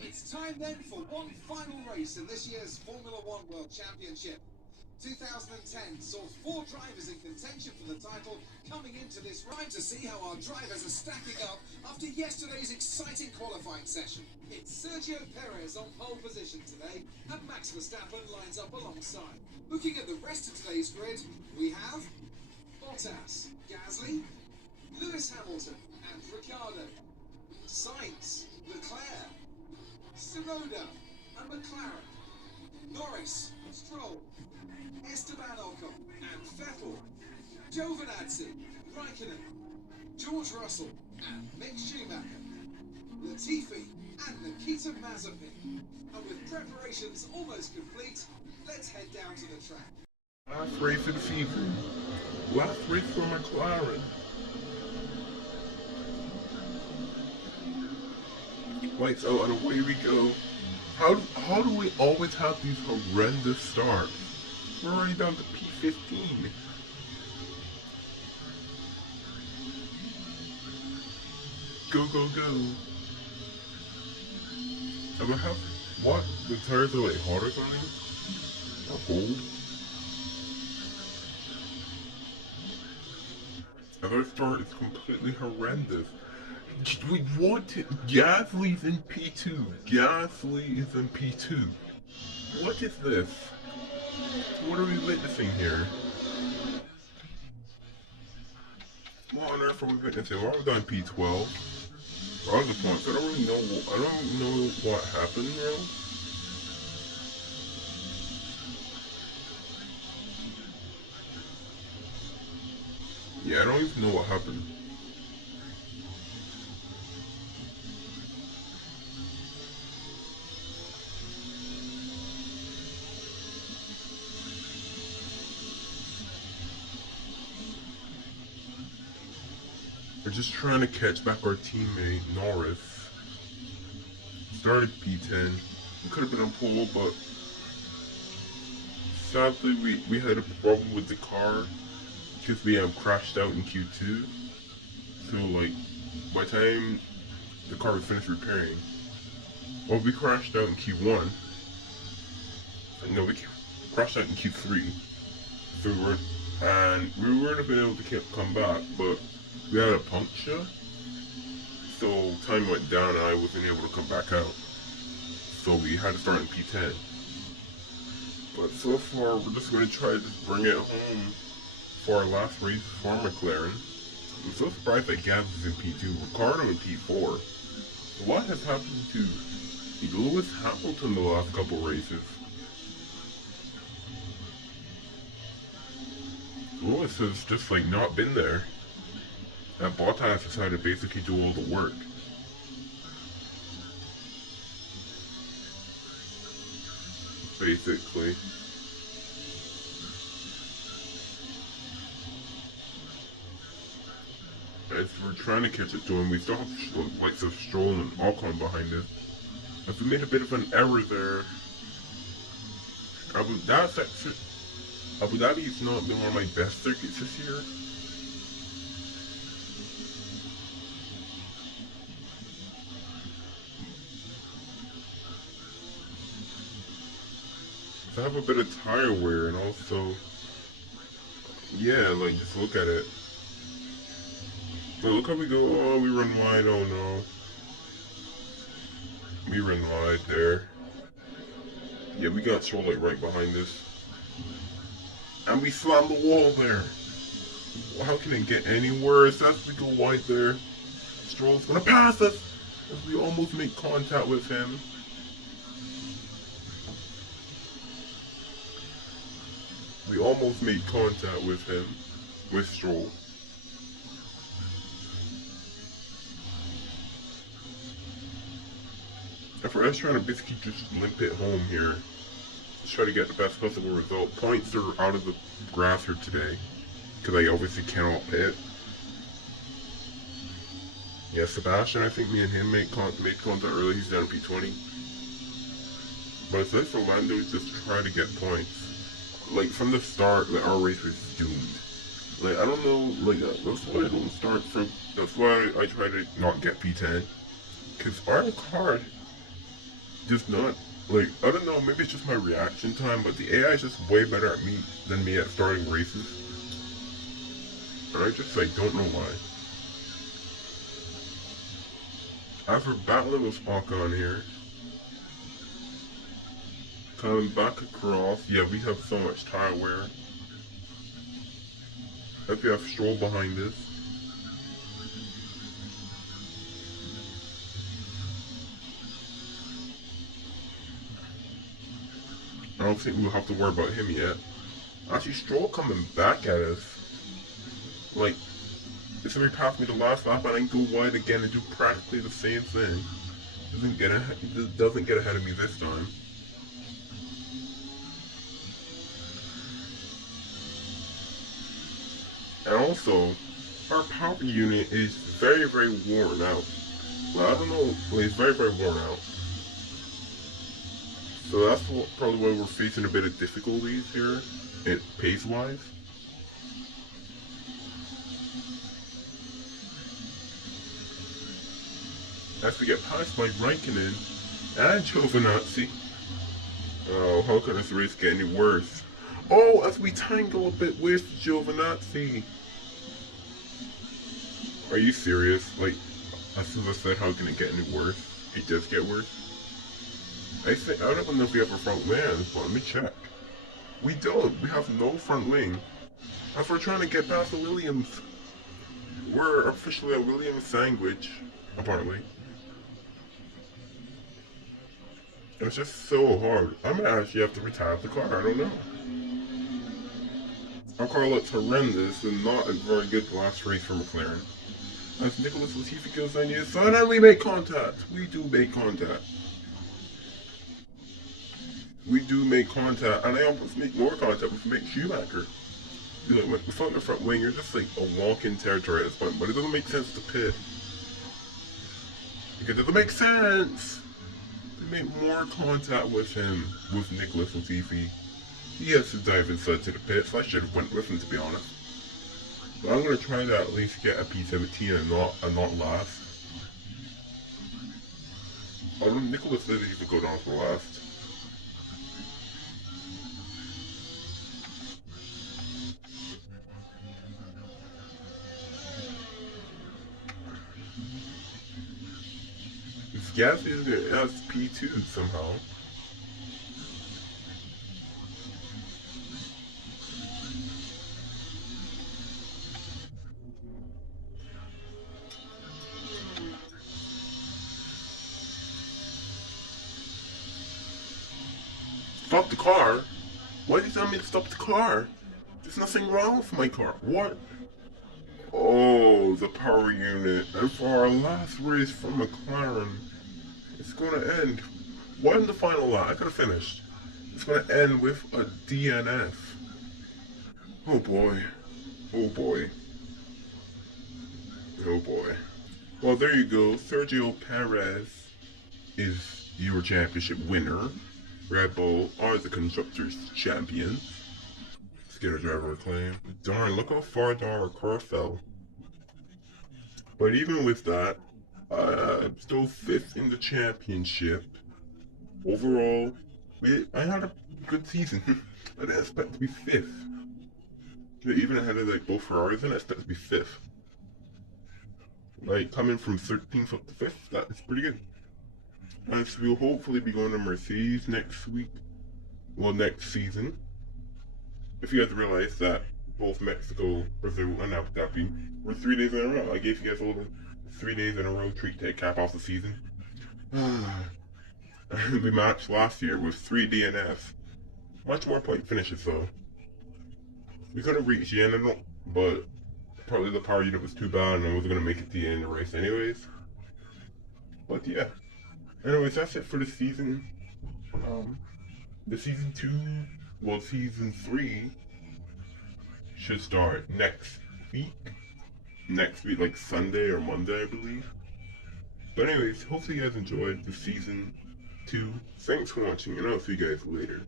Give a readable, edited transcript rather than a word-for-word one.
It's time then for one final race in this year's Formula One World Championship. 2010 saw 4 drivers in contention for the title coming into this ride to see how our drivers are stacking up after yesterday's exciting qualifying session. It's Sergio Perez on pole position today and Max Verstappen lines up alongside. Looking at the rest of today's grid, we have Bottas, Gasly, Lewis Hamilton and Ricciardo, Sainz, Leclerc, Tsunoda and McLaren, Norris, Stroll, Esteban Ocon and Vettel, Giovinazzi, Raikkonen, George Russell and Mick Schumacher, Latifi and Nikita Mazepin. And with preparations almost complete, let's head down to the track. Last race of the season. Last race for McLaren. Lights out and away we go. How do we always have these horrendous starts? We're already down to P15. Go, go, go. I would have, what? The tires are like hot or something? Or cold? Our start is completely horrendous. We want it. Gasly's in P2. Gasly is in P2. What is this? What are we witnessing here? What on earth are we witnessing? Why are we doing P12? Or other points? I don't really know. I don't know what happened, bro. Yeah, I don't even know what happened. We're just trying to catch back our teammate, Norris. Started P10. We could have been on pole, but sadly we had a problem with the car because we crashed out in Q2. So like, by the time the car was finished repairing, well, we crashed out in Q1. No, we crashed out in Q3. So we weren't have been able to come back, but we had a puncture, so time went down and I wasn't able to come back out. So we had to start in P10. But so far, we're just going to try to just bring it home for our last race for McLaren. I'm so surprised that Gaz is in P2, Ricciardo in P4. What has happened to Lewis Hamilton the last couple races? Lewis has just like not been there. And Bottas decided to basically do all the work. Basically. As we're trying to catch it to him, we still have likes of Stroll and Ocon behind us. If we made a bit of an error there, Abu Dhabi's not been one of my best circuits this year. I have a bit of tire wear and also, yeah, like just look at it. But look how we go, oh, we run wide, oh no. We run wide there. Yeah, we got Stroll like right behind us. And we slammed the wall there. Well, how can it get any worse? As we go wide there, Stroll's gonna pass us as we almost make contact with him. We almost made contact with him, with Stroll. And for us trying to basically just limp it home here, just try to get the best possible result. Points are out of the graph here today, because I obviously cannot pit. Yeah, Sebastian, I think me and him made contact early, he's down P20. But it's nice for Lando to just try to get points. Like, from the start, like, our race was doomed. Like, I don't know, like, that's why I don't start from, that's why I try to not get P10. Because our car just not, like, I don't know, maybe it's just my reaction time, but the AI is just way better at me than me at starting races. And I just, like, don't know why. As we're battling with Falcon here, coming back across, yeah, we have so much tire wear. If we have Stroll behind us. I don't think we'll have to worry about him yet. Actually, Stroll coming back at us. Like, if somebody passed me the last lap and I can go wide again and do practically the same thing. Doesn't get ahead of me this time. And also, our power unit is very, very worn out. Well, I don't know, it's very, very worn out. So that's probably why we're facing a bit of difficulties here, pace-wise. As we get passed by Raikkonen and Giovinazzi. Oh, how can this race get any worse? Oh, as we tangle a bit with Giovinazzi. Are you serious? Like, as soon as I said how can it get any worse, it does get worse. I don't know if we have a front wing, but let me check. We don't. We have no front wing. As we're trying to get past the Williams. We're officially a Williams sandwich, apparently. It's just so hard. I might actually have to retire the car. I don't know. Our car looks horrendous and not a very good last race for McLaren. As Nicholas Latifi goes on the inside and we make contact. We do make contact. We do make contact, and I almost make more contact with Mick Schumacher. You know, with the front wing, you're just like a walk-in territory at this point, but it doesn't make sense to pit. Because it doesn't make sense! We make more contact with him, with Nicholas Latifi. He has to dive inside to the pit, so I should have went with him, to be honest. But I'm going to try to at least get a P17 and not last. Although Nicholas didn't even go down for last. Gasly is going to ask P2 somehow. Stop the car? Why did you tell me to stop the car? There's nothing wrong with my car. What? Oh, the power unit. And for our last race for McLaren, it's going to end. What in the final lap? I could have finished. It's going to end with a DNF. Oh boy. Oh boy. Oh boy. Well, there you go. Sergio Perez is your championship winner. Red Bull are the constructors' champions. Let's get a driver acclaim. Darn, look how far down our car fell. But even with that, I'm still 5th in the championship. Overall, I had a good season. I didn't expect to be 5th. Even ahead of like both Ferraris, I didn't expect to be 5th. Like coming from 13th up to 5th, that is pretty good. And so we'll hopefully be going to Mercedes next week. Well, next season. If you guys realize that both Mexico, Brazil, and Abu Dhabi were 3 days in a row. I gave you guys a little 3 days in a row treat to cap off the season. We matched last year with 3 DNFs. Much more point finishes though. We couldn't reach the end of it, but probably the power unit was too bad and I wasn't going to make it to the end of the race anyways. But yeah. Anyways, that's it for the season. The season 2, well, season 3 should start next week. Next week, like Sunday or Monday, I believe. But anyways, hopefully you guys enjoyed the season 2. Thanks for watching, and I'll see you guys later.